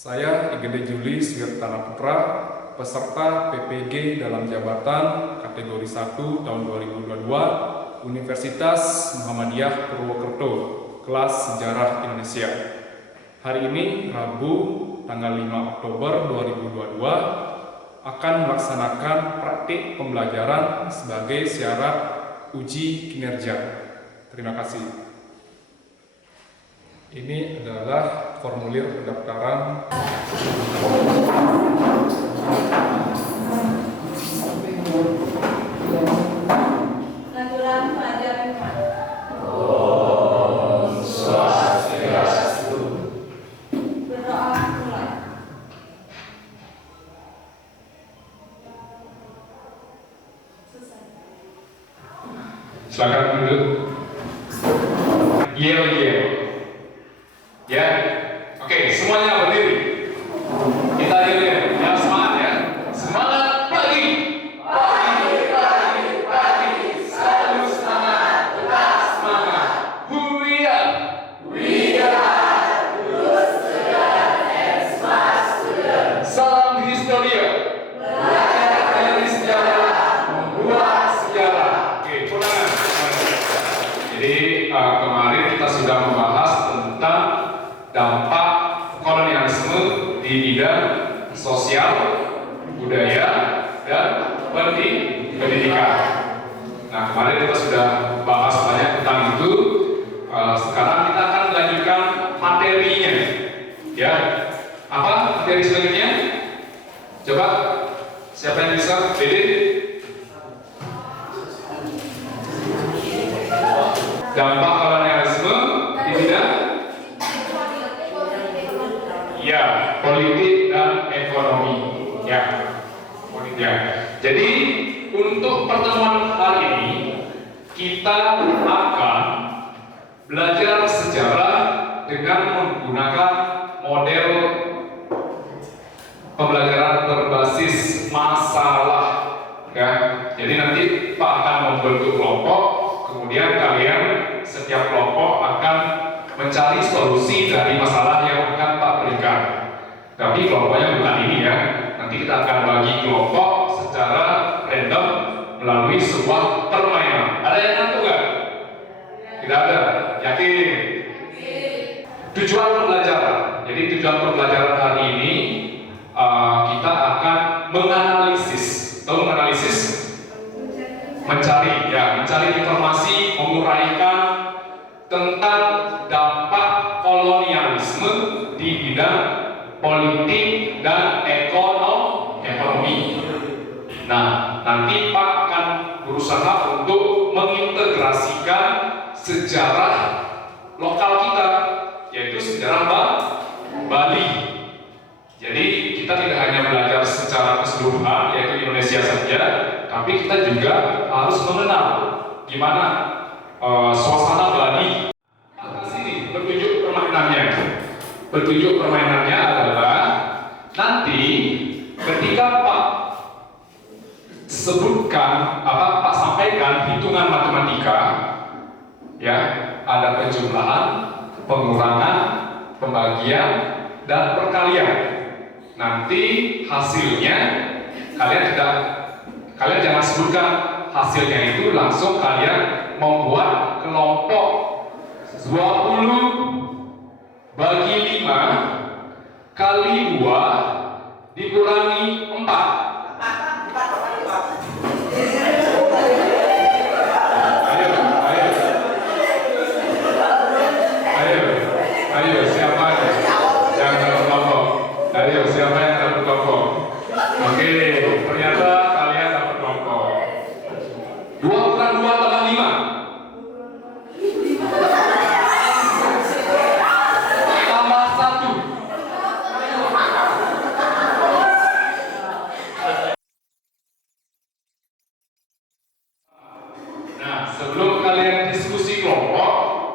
Saya Igede Juli Swirtana Putra, peserta PPG dalam jabatan kategori 1 tahun 2022 Universitas Muhammadiyah Purwokerto, kelas Sejarah Indonesia. Hari ini, Rabu, tanggal 5 Oktober 2022, akan melaksanakan praktik pembelajaran sebagai syarat uji kinerja. Terima kasih. Ini adalah formulir pendaftaran. Aturan pelajaran Om Swastiastu. berdoa mulai. Selesai. Silakan duduk. Yel. Ya, oke, semuanya berdiri. Kita yel. Ya, semangat ya. Semangat pagi. Pagi. Selalu semangat, tetap semangat. Who we are. Lulus Student and Smart Student. Salam Historia. Belajar dari sejarah, membuat sejarah. Oke, pulangan. Jadi kemarin kita sudah membahas tentang dampak kolonialisme di bidang sosial, budaya, dan pendidikan. Nah, kemarin kita sudah bahas banyak tentang itu. Sekarang kita akan melanjutkan materinya. Ya, apa materi selanjutnya? Coba, siapa yang bisa? Dede? Dampak kolonialisme di bidang politik dan ekonomi. Jadi untuk pertemuan hari ini kita akan belajar sejarah dengan menggunakan model pembelajaran berbasis masalah. Ya, jadi nanti Pak akan membentuk kelompok, kemudian kalian setiap kelompok akan mencari solusi dari masalah yang akan Pak berikan. Tapi kelompoknya bukan ini ya. Nanti kita akan bagi kelompok secara random melalui sebuah permainan. Ada yang ngantuk nggak? Tidak ada. Yakin? Tujuan pembelajaran. Jadi tujuan pembelajaran hari ini kita akan menganalisis. Tahu menganalisis? Mencari informasi, menguraikan tentang dampak kolonialisme di bidang politik dan ekonomi. Nah, nanti Pak akan berusaha untuk mengintegrasikan sejarah lokal kita, yaitu sejarah Bali. Jadi kita tidak hanya belajar secara keseluruhan, yaitu Indonesia saja, tapi kita juga harus mengenal gimana suasana Bali. Sini petunjuk permainannya adalah nanti ketika Pak sebutkan Pak sampaikan hitungan matematika, ya, ada penjumlahan, pengurangan, pembagian, dan perkalian. Nanti hasilnya kalian jangan sebutkan hasilnya itu, langsung kalian membuat kelompok 20 bagi 5 kali 2 dikurangi 4. Ayo, siapa yang dapat kelompok? Ayo, siapa yang dapat kelompok? Oke, ternyata kalian dapat kelompok. 2 kurang 2 tambah 5. Tambah 1. Nah, sebelum kalian diskusi kelompok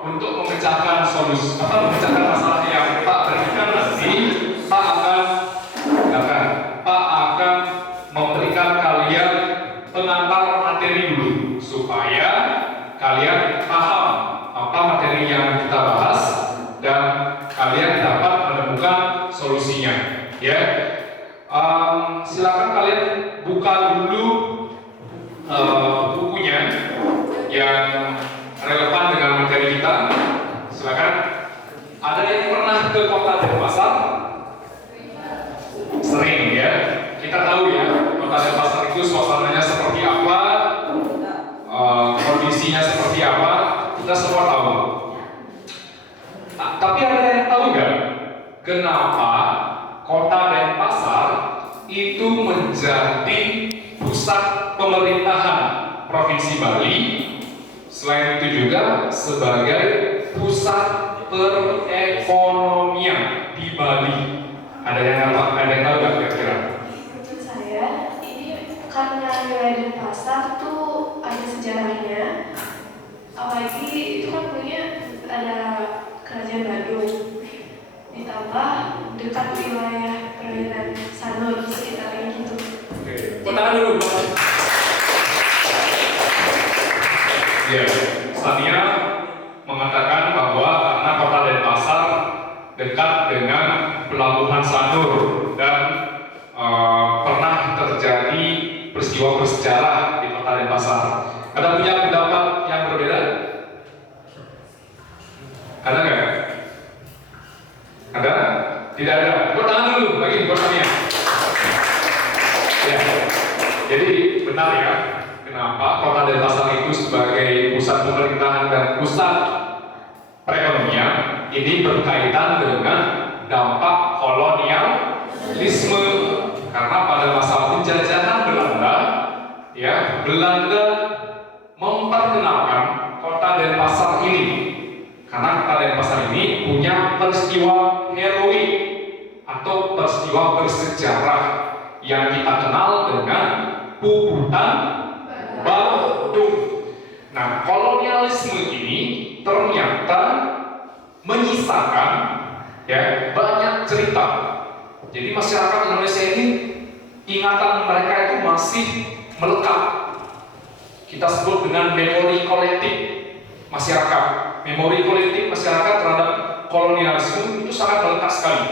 untuk memecahkan masalah yang Pak berikan nanti, Pak akan memberikan kalian pengantar materi dulu supaya kalian paham apa materi yang kita bahas dan kalian dapat menemukan solusinya. Silakan kalian buka dulu bukunya yang relevan dengan materi kita. Silakan. Ada yang pernah ke Kota Denpasar? Sering ya. Kita tahu ya, Kota Denpasar itu suasananya seperti apa, kondisinya seperti apa, kita semua tahu. Tapi ada yang tahu nggak kenapa Kota Denpasar itu menjadi pusat pemerintahan Provinsi Bali, selain itu juga sebagai pusat perekonomian di Bali? Ada yang tahu nggak kira-kira? Menurut saya, ini karena wilayah Denpasar tuh ada sejarahnya. Apalagi itu kan punya ada Kerajaan Badung, ditambah dekat wilayah perairan Sanur sekitarnya gitu. Oke, tangan dulu. Ya, Sania mengatakan bahwa karena Kota Denpasar dekat dengan Pelabuhan Sanur dan pernah terjadi peristiwa bersejarah di Kota Denpasar. Ada punya pendapat yang berbeda? Ada nggak? Ada? Tidak ada. Buat tangan dulu bagi Sania. Ya. Jadi benar ya, kenapa Kota Denpasar itu sebagai pusat pemerintahan dan pusat perekonomian ini berkaitan dengan dampak kolonialisme. Karena pada masa penjajahan Belanda, ya, Belanda memperkenalkan Kota Denpasar ini. Karena Kota Denpasar ini punya peristiwa heroik atau peristiwa bersejarah yang kita kenal dengan Puputan Badung. Nah, kolonialisme ini ternyata menyisakan ya banyak cerita. Jadi masyarakat Indonesia ini ingatan mereka itu masih melekat. Kita sebut dengan memori kolektif masyarakat. Memori kolektif masyarakat terhadap kolonialisme itu sangat melekat sekali.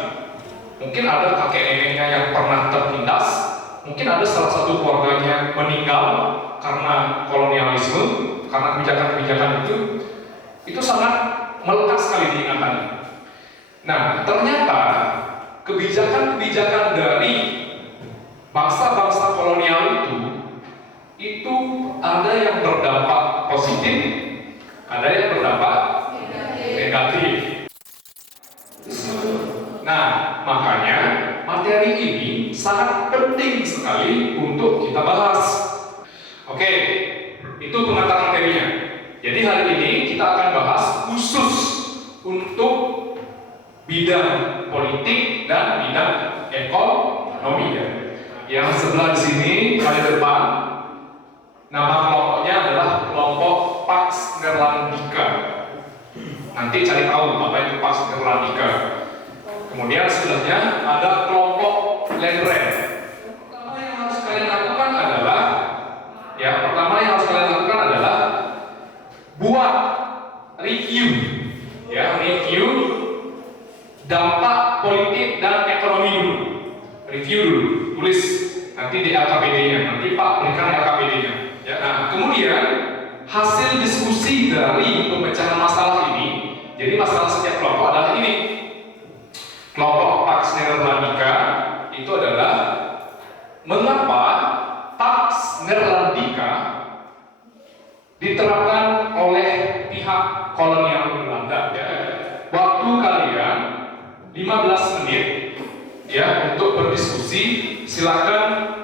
Mungkin ada kakek neneknya yang pernah tertindas, mungkin ada salah satu keluarganya meninggal karena kolonialisme, karena kebijakan-kebijakan itu sangat melekat sekali di ingatannya. Nah, ternyata kebijakan-kebijakan dari bangsa-bangsa kolonial itu ada yang berdampak positif, ada yang berdampak negatif. Nah, makanya materi ini sangat penting sekali untuk kita bahas. Oke, itu pengantar materinya. Jadi hari ini kita akan bahas khusus untuk bidang politik dan bidang ekonomi ya. Yang sebelah sini paling depan, nama kelompoknya adalah kelompok Pax Netherlandica. Nanti cari tahu apa itu Pax Netherlandica. Kemudian sebelahnya ada kelompok Landgraf. Pertama yang harus kalian lakukan adalah buat review dampak politik dan ekonomi dulu. Review dulu, tulis nanti di LKPD-nya, nanti Pak berikan LKPD-nya. Ya, nah, kemudian hasil diskusi dari pemecahan masalah ini, jadi masalah setiap kelompok adalah ini. Kelompok Pax Netherlandica itu adalah mengapa Pax Netherlandica diterapkan oleh pihak kolonial Belanda. Ya. Waktu kalian 15 menit ya untuk berdiskusi. Silakan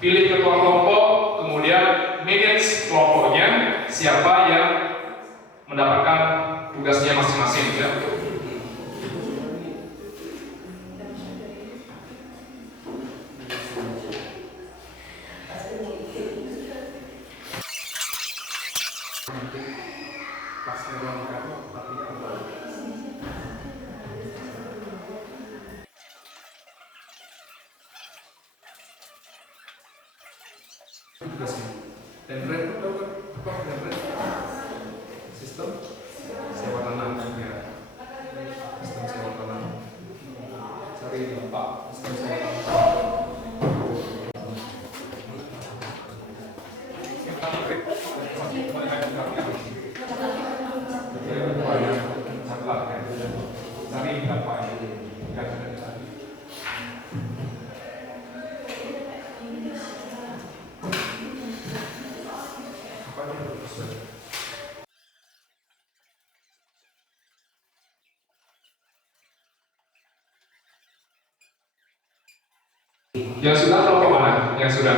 pilih ketua kelompok, kemudian manage kelompoknya, siapa yang mendapatkan tugasnya masing-masing ya. Dan rent itu apa? Sistem sewa tanah ya. Sistem sewa tanah. Cari dampak sistem sewa tanah. Yang sudah kelompok mana? Yang sudah?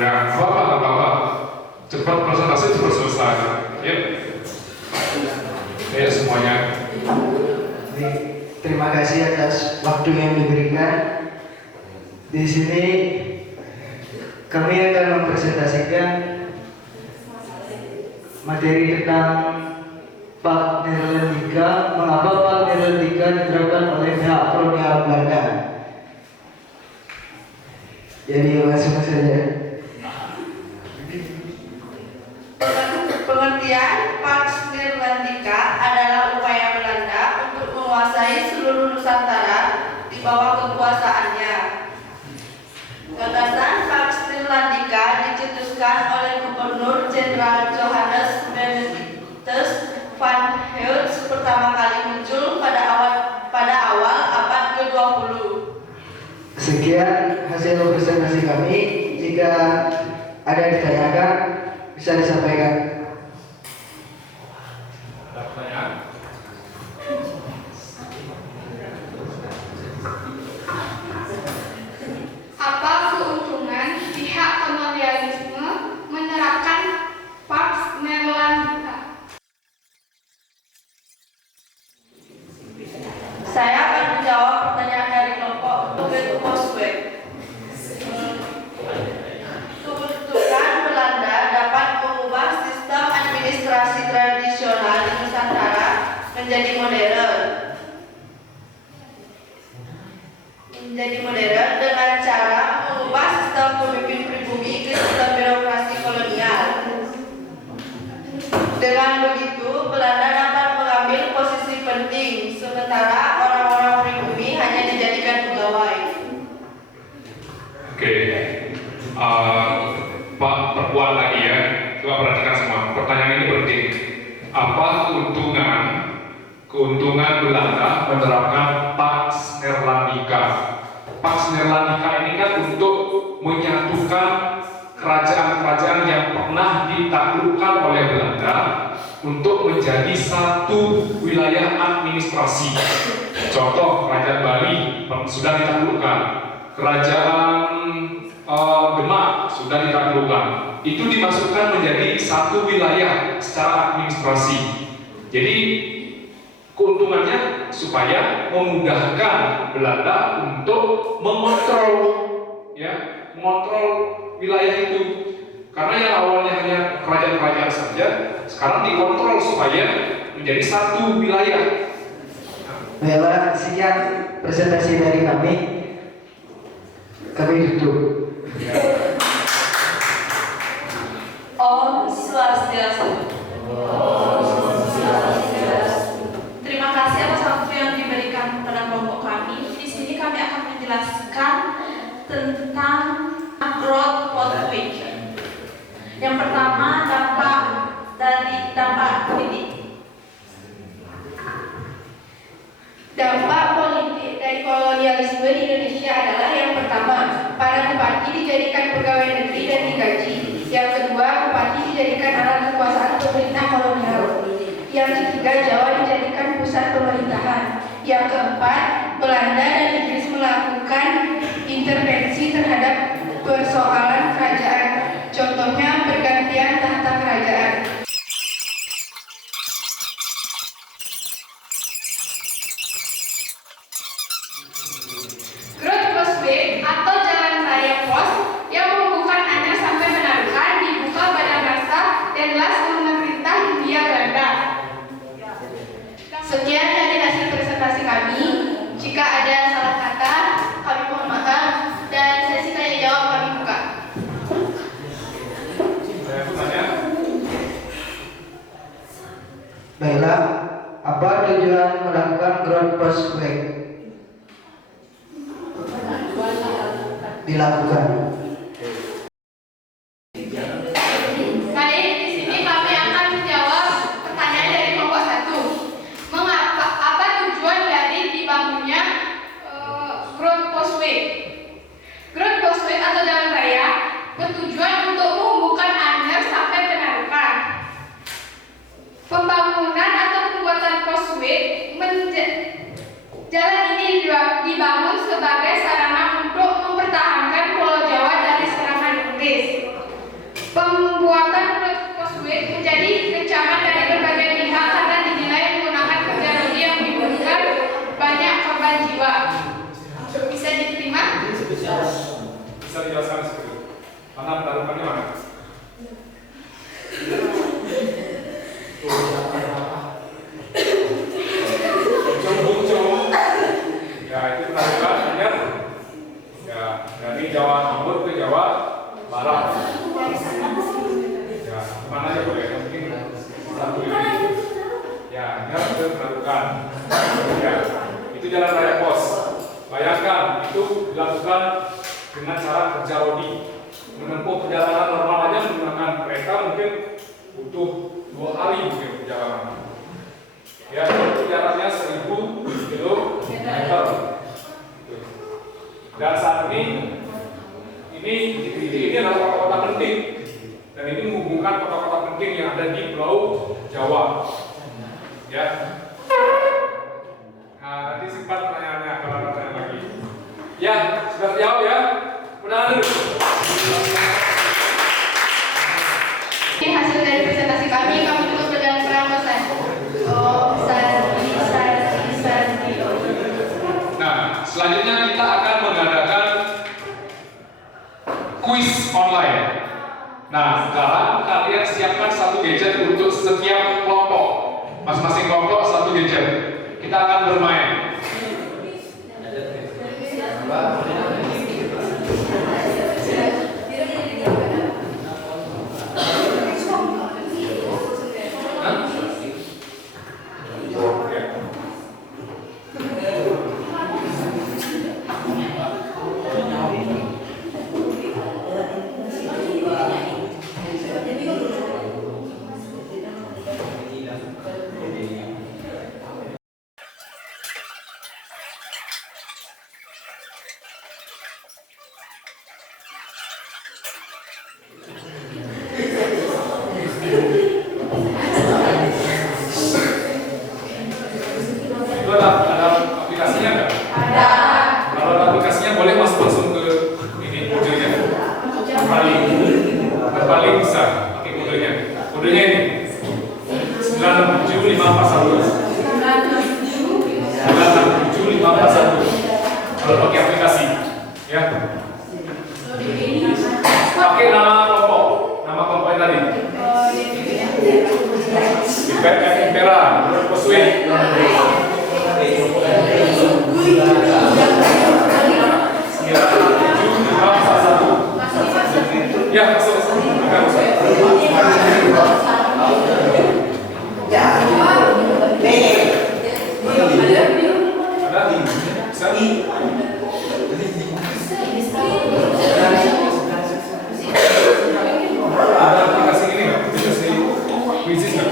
Ya, Bapak. Cepat presentasi, cepat selesai. Ya. Ya semuanya. Terima kasih atas waktu yang diberikan. Di sini kami akan mempresentasikan materi tentang Pak Nederlandika, mengapa Pak Nederlandika diterapkan oleh pihak kolonial Belanda. Jadi langsung saja. Pengertian Pax Nederlandica adalah upaya Belanda untuk menguasai seluruh Nusantara di bawah kekuasaannya. Gagasan Pax Nederlandica dicetuskan oleh Gubernur Jenderal Johannes Benedictus van Heels pertama kali muncul pada awal abad ke-20. Sekian hasil presentasi kami. Jika ada yang ditanyakan, bisa disampaikan. Ada pertanyaan? Apa keuntungan pihak kolonialisme menerapkan Pax Nederlandica? Saya akan menjawab pertanyaan dari kelompok Postweg. Keuntungan Belanda dapat mengubah sistem administrasi tradisional di Nusantara menjadi modern dengan cara mengubah sistem pemimpin pribumi ke sistem birokrasi kolonial. Dengan begitu, Belanda dapat mengambil posisi penting, sementara orang-orang pribumi hanya dijadikan pegawai. Oke. Pak perempuan lagi ya. Coba perhatikan semua. Pertanyaan ini penting. Apa keuntungan Belanda menerapkan Pax Nederlandica? Pax Nederlandica ini kan untuk menyatukan kerajaan-kerajaan yang pernah ditaklukkan oleh Belanda untuk menjadi satu wilayah administrasi. Contoh, Kerajaan Bali sudah ditaklukkan, Kerajaan Demak sudah ditaklukkan. Itu dimasukkan menjadi satu wilayah secara administrasi. Jadi keuntungannya supaya memudahkan Belanda untuk mengontrol wilayah itu. Karena yang awalnya hanya kerajaan-kerajaan saja, sekarang dikontrol supaya menjadi satu wilayah. Baiklah, sekian presentasi dari kami. Kami tutup. Om Swastiastu. Terima kasih atas waktu yang diberikan kepada kelompok kami. Di sini kami akan menjelaskan tentang growth pathway. Yang pertama, dampak politik. Dampak politik dari kolonialisme di Indonesia adalah yang pertama, para bupati dijadikan pegawai negeri dan digaji. Yang kedua, bupati dijadikan alat kekuasaan pemerintah kolonial. Yang ketiga, Jawa dijadikan pusat pemerintahan. Yang keempat, Belanda dan Inggris melakukan intervensi terhadap persoalan kerajaan. Contohnya pergantian tahta kerajaan. Growth Causeway atau jalan raya pos yang menghubungkan Anyar sampai Menarukan dibuka pada masa Denlas pemerintah Hindia Belanda. Sekian dari hasil presentasi kami. Jika ada salah kata, kami mohon maaf dan sesi tanya jawab kami buka. Saya bertanya. Baiklah, apa tujuan melakukan growth pathway dilakukan? Baik, di sini kami akan menjawab pertanyaan dari kelompok 1. Apa tujuan dari dibangunnya Growth Causeway? Growth Causeway atau jalan raya bertujuan untuk menghubungkan Anyar sampai Penarukan. Pembangunan atau pembuatan causeway jalan ini dibangun sebagai dijelaskan seperti itu. Mana pendarukannya mana? Ya itu pendarukan ya. Ya dari Jawa Timur ke Jawa Barat. Ya mana aja boleh, yang penting satu ini. Ya ini harus pendarukan. Ya itu jalan raya pos. Bayangkan itu dilakukan dengan cara kerja rodi. Menempuh perjalanan normal aja menggunakan kereta mungkin butuh 2 hari mungkin perjalanan. Ya itu jaraknya 1000 kilometer. Dan saat ini adalah kota-kota penting dan ini menghubungkan kota-kota penting yang ada di Pulau Jawa. Ya. Nah, nanti simpan pertanyaannya kalau ada pertanyaan lagi. Ya, sudah jawab ya. Benar. Ini hasil dari presentasi kami tutup dengan peramposan. Sandi. Nah, selanjutnya kita akan mengadakan kuis online. Nah, sekarang kalian siapkan 1 gadget untuk setiap kelompok. Masing-masing kelompok 1 gadget. Kita akan bermain. Itu ada aplikasinya nggak? Ada. Kalau ada aplikasinya boleh masuk langsung ke ini kodenya. Berpaling bisa pakai kodenya. Kodenya ini 967541. 967541. Kalau pakai aplikasi, ya. Pakai nama kelompok tadi. Impera, Posway. Ya, masuk. Ada? Bisa? Ada aplikasi ini nggak? Aplikasi Quizzes nggak?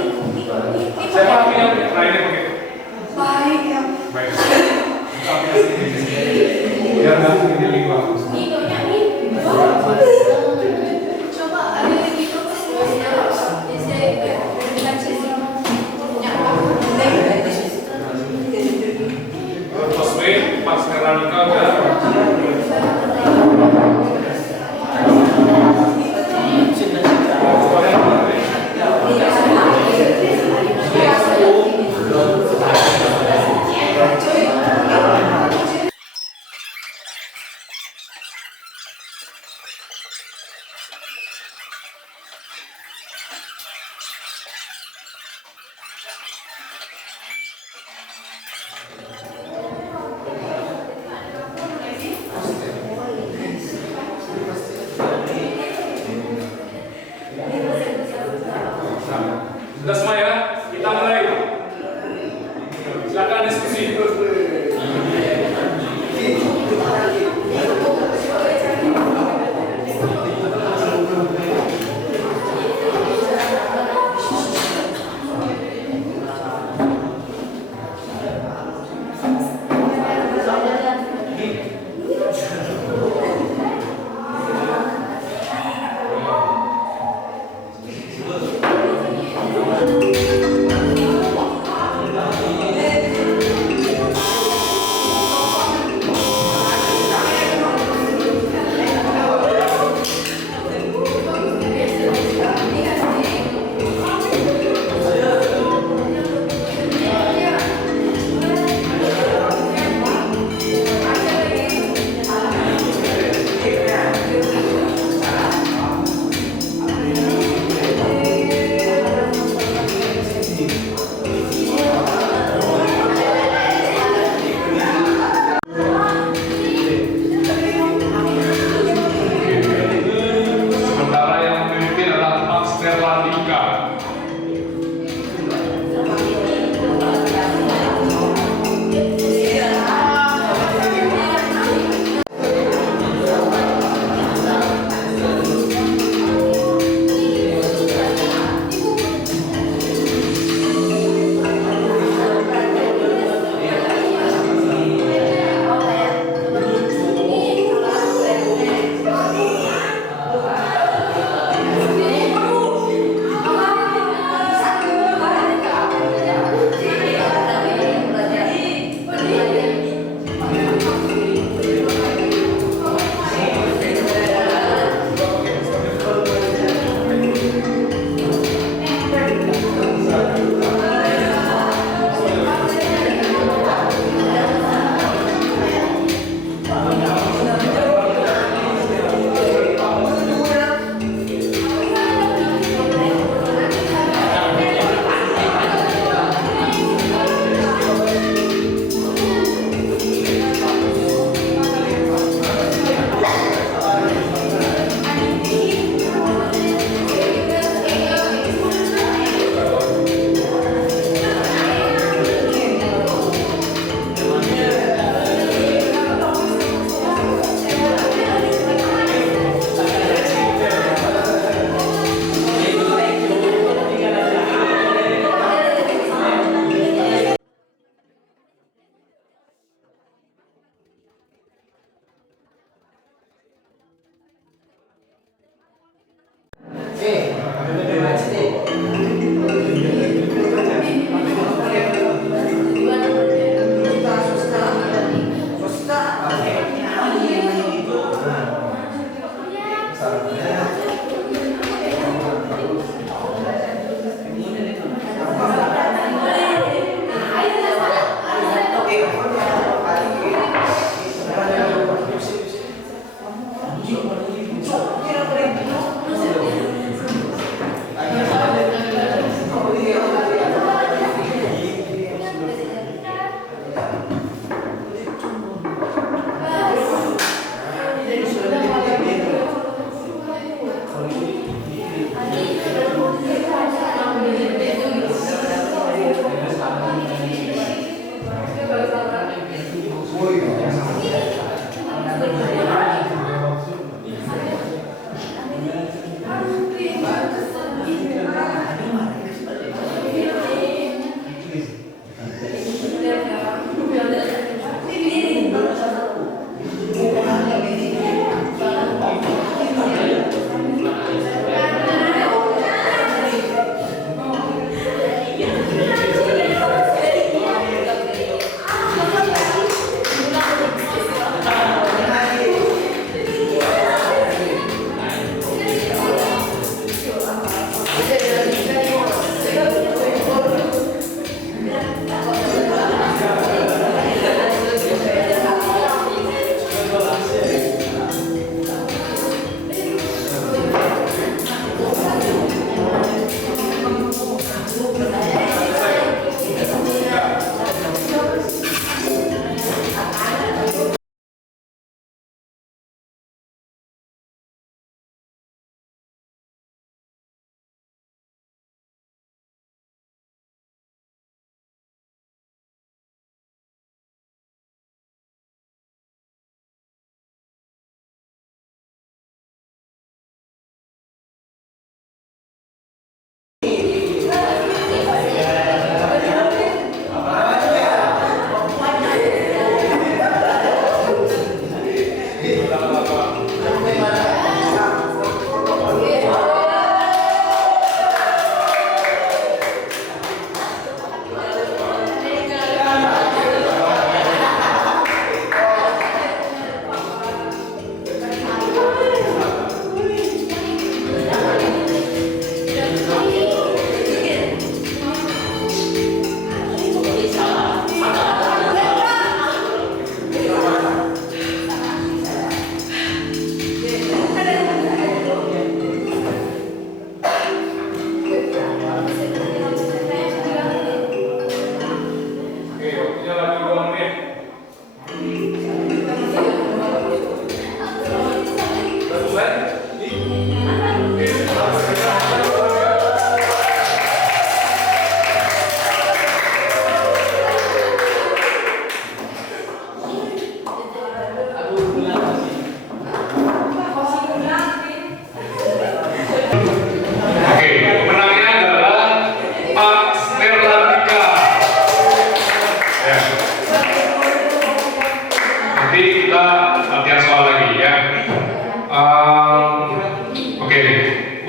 Siapa yang lainnya pakai? Baik. Buka aplikasi Quizzes. Biar nggak ini lingkungan. Postway, Pas Meranika udah.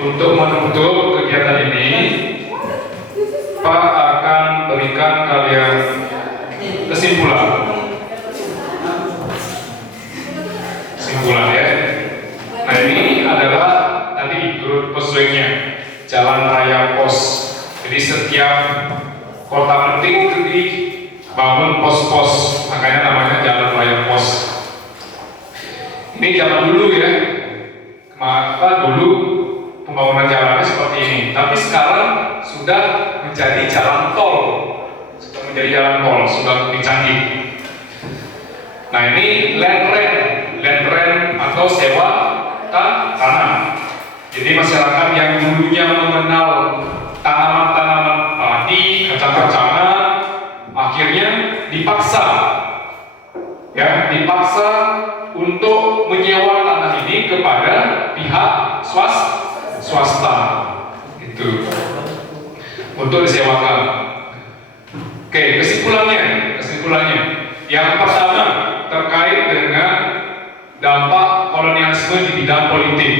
Untuk menutup kegiatan ini, Pak akan berikan kalian kesimpulan. Kesimpulan ya. Nah ini adalah tadi menurut poswengnya Jalan Raya Pos. Jadi setiap kota penting itu dibangun pos-pos, makanya namanya Jalan Raya Pos. Ini zaman dulu ya. Maka dulu pembangunan jalannya seperti ini, tapi sekarang sudah menjadi jalan tol, sudah lebih canggih. Nah ini land rent atau sewa tanah. Jadi masyarakat yang dulunya mengenal tanaman-tanaman padi, kacang-kacangan, akhirnya dipaksa untuk menyewa tanah ini kepada pihak swasta itu untuk disewakan. Oke, kesimpulannya yang pertama terkait dengan dampak kolonialisme di bidang politik.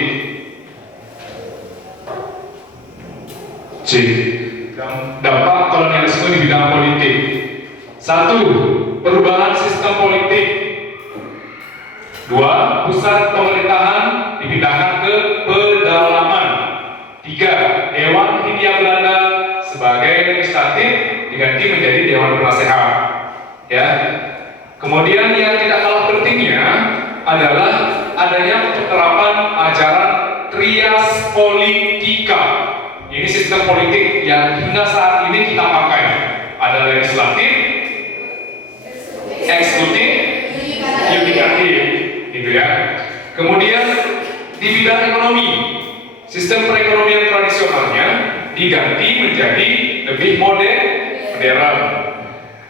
Dampak kolonialisme di bidang politik. 1. Perubahan sistem politik. 2. Pusat pemerintahan dipindahkan ke pedalaman. 3. Dewan Hindia Belanda sebagai legislatif diganti menjadi Dewan Penasehat. Kemudian yang tidak kalah pentingnya adalah adanya penerapan sistem politik yang hingga saat ini kita pakai. Ada legislatif, eksekutif, yudikatif, gitu ya. Kemudian di bidang ekonomi, sistem perekonomian tradisionalnya diganti menjadi lebih modern.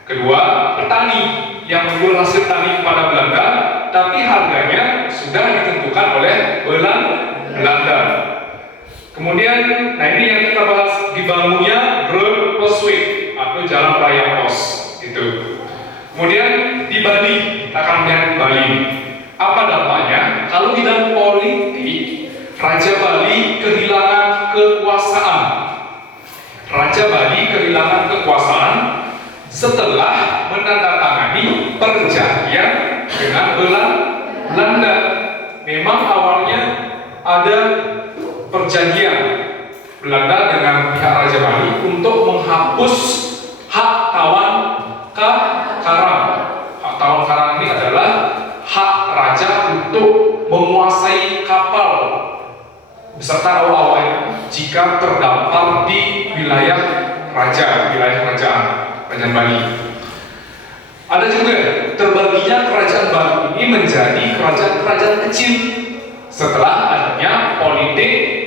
Kedua, petani yang menjual hasil tani kepada Belanda, tapi harganya sudah ditentukan oleh Belanda. Kemudian, nah ini yang kita bahas, dibangunnya Brugpostweg atau jalan raya pos, itu. Kemudian di Bali, kita akan melihat Bali. Apa dampaknya? Kalau bidang politik, Raja Bali kehilangan kekuasaan. Raja Bali kehilangan kekuasaan setelah menandatangani perjanjian dengan Belanda. Memang awalnya ada perjanjian Belanda dengan pihak Raja Bali untuk menghapus hak tawon karang. Hak tawon karang ini adalah hak raja untuk menguasai kapal beserta awak-awaknya jika terdampar di wilayah kerajaan Bali. Ada juga terbaginya kerajaan Bali ini menjadi kerajaan-kerajaan kecil setelah adanya politik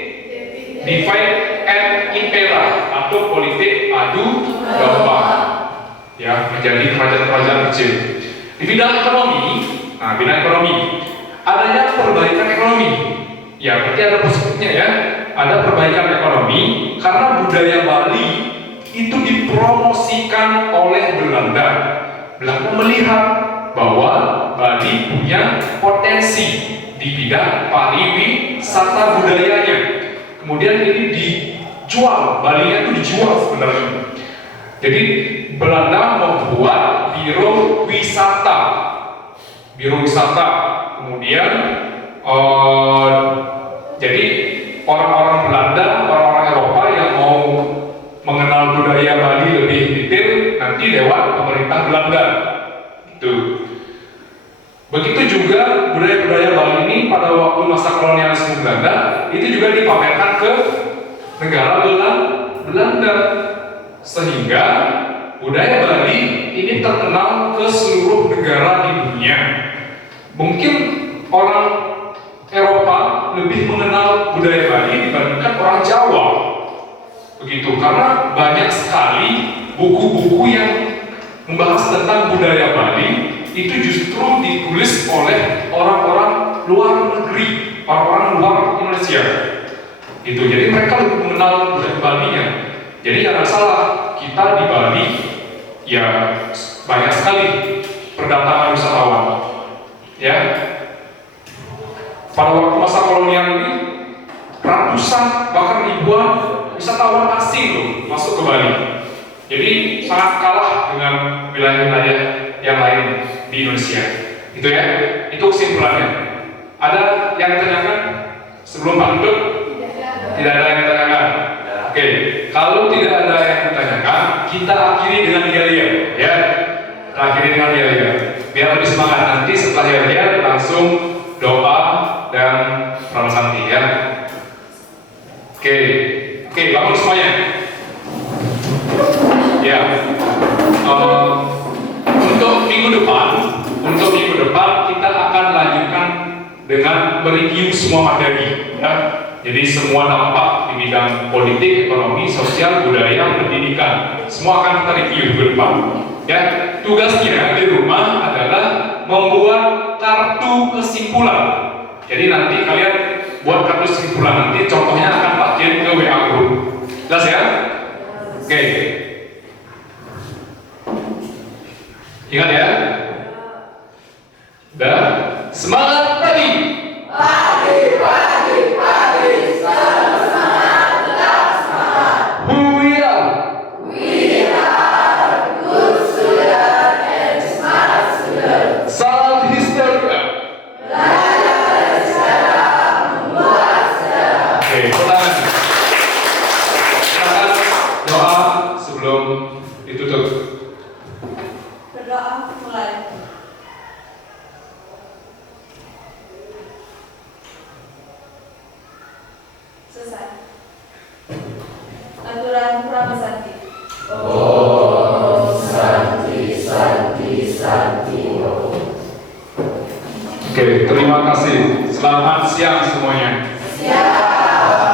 divide and impera atau politik adu domba, ya, menjadi kerajaan-kerajaan kecil. Di bidang ekonomi, adanya perbaikan ekonomi. Ya, berarti ada positifnya ya. Ada perbaikan ekonomi karena budaya Bali itu dipromosikan oleh Belanda. Belanda melihat bahwa Bali punya potensi di bidang pariwisata budayanya. Kemudian ini dijual, Balinya itu dijual sebenarnya. Jadi Belanda membuat biro wisata. Kemudian jadi orang-orang Belanda, orang-orang Eropa yang mau mengenal budaya Bali lebih detail nanti lewat pemerintah Belanda. Gitu. Begitu juga budaya-budaya Bali ini pada waktu masa kolonialisme Belanda itu juga dipamerkan ke negara Belanda, sehingga budaya Bali ini terkenal ke seluruh negara di dunia. Mungkin orang Eropa lebih mengenal budaya Bali dibandingkan orang Jawa. Begitu, karena banyak sekali buku-buku yang membahas tentang budaya Bali itu justru ditulis oleh orang-orang luar negeri, orang-orang luar Indonesia. Gitu. Jadi mereka lebih mengenal budaya Bali-nya. Jadi jangan salah, kita di Bali ya banyak sekali perdatangan wisatawan. Ya. Pada waktu masa kolonial ini ratusan bahkan ribuan wisatawan asing loh masuk ke Bali. Jadi sangat kalah dengan wilayah-wilayah yang lain di Indonesia. Itu ya, itu kesimpulannya. Ada yang ditanyakan sebelum Pak tutup? Tidak ada yang ditanyakan. Oke, kalau tidak ada yang ditanyakan, kita akhiri dengan yel-yel, ya. Kita akhiri dengan yel-yel. Biar lebih semangat, nanti setelah yel-yel langsung doa dan prasanti, ya. Oke, bangun semuanya. Ya. Untuk minggu depan kita akan lanjutkan dengan mereview semua materi, ya. Jadi semua dampak di bidang politik, ekonomi, sosial, budaya, pendidikan, semua akan kita review ke depan. Ya, tugasnya di rumah adalah membuat kartu kesimpulan. Jadi nanti kalian buat kartu kesimpulan, nanti contohnya akan Pak Jen ke WA group. Jelas ya? Oke. Ingat ya? Udah? Semangat tadi! Pagi, semangat, tetap semangat. Who we are? We are good student and smart student. Salam historia. Belajar sejarah, membuat sejarah. Oke, pertanyaan. Silakan doa sebelum ditutup. Berdoa mulai. Selesai. Tuhan Pura Besakti. Oke, terima kasih. Selamat siang semuanya. Siap.